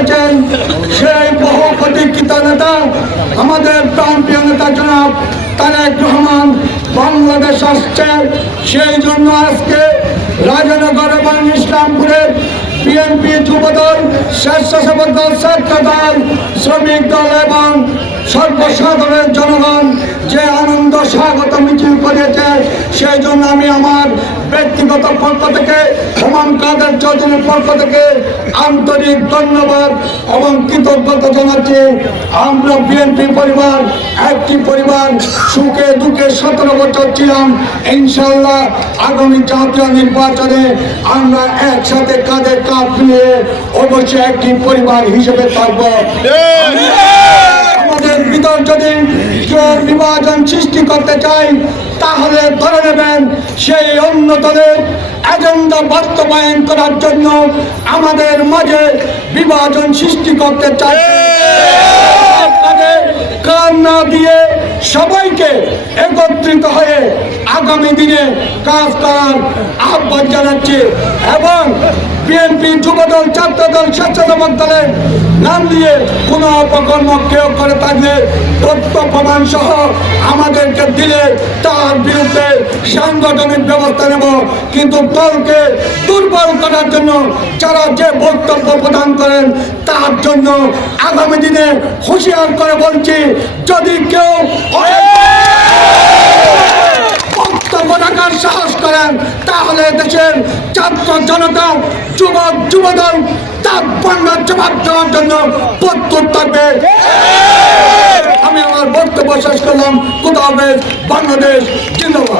দিয়েছেন সেই বহু প্রতীক্ষিত নেতা আমাদের প্রাণপ্রিয় নেতা জনাব তারেক রহমান বাংলাদেশ আসছে। সেই জন্য আজকে রাজনগর এবং ইসলামপুরের বিএনপি যুবদল, স্বেচ্ছাসেবক দল, ছাত্র দল, শ্রমিক দল এবং সর্বসাধারণের জনগণ যে আনন্দ স্বাগত মিছিল করেছে, সেই জন্য আমি আমার ব্যক্তিগত পক্ষ থেকে হুমায়ুন কাদের চৌধুরীর পক্ষ থেকে আন্তরিক ধন্যবাদ এবং কৃতজ্ঞতা জানাচ্ছি। আমরা বিএনপি পরিবার একটি পরিবার, সুখে দুঃখে 17 বছর ছিলাম। ইনশাল্লাহ আগামী জাতীয় নির্বাচনে আমরা একসাথে কাঁধে কাঁধ মিলিয়ে অবশ্যই একটি পরিবার হিসেবে থাকবো। আমাদের ভিতর যদি কেউ বিভাজন সৃষ্টি করতে চাই, তাহলে ধরে নেবেন সেই অন্য দলের এজেন্ডা বাস্তবায়ন করার জন্য আমাদের মাঝে বিভাজন সৃষ্টি করতে চাই। কান না দিয়ে সবাইকে একত্রিত হয়ে আগামী দিনে কাজ করার আহ্বান জানাচ্ছি এবং বিএনপি যুবদল, ছাত্রদল, স্বেচ্ছাসেবক দলের নাম দিয়ে কোনো অপকর্ম কেউ করে থাকলে তথ্য প্রমাণ সহ আমাদেরকে দিলে তার বিরুদ্ধে সাংগঠনিক ব্যবস্থা নেব। কিন্তু দলকে দুর্বল করার জন্য যারা যে বক্তব্য প্রদান করেন তার জন্য আগামী দিনে হুঁশিয়ার করে বলছি, যদি কেউ বক্তব্য রাখার সাহস করেন তাহলে দেশের ছাত্র জনতা, যুবক যুবদল তার বাংলার জবাব দেওয়ার জন্য প্রস্তুত থাকবে। আমি আমার বক্তব্য শেষ করলাম। খোদা হাফেজ। বাংলাদেশ জিন্দাবাদ।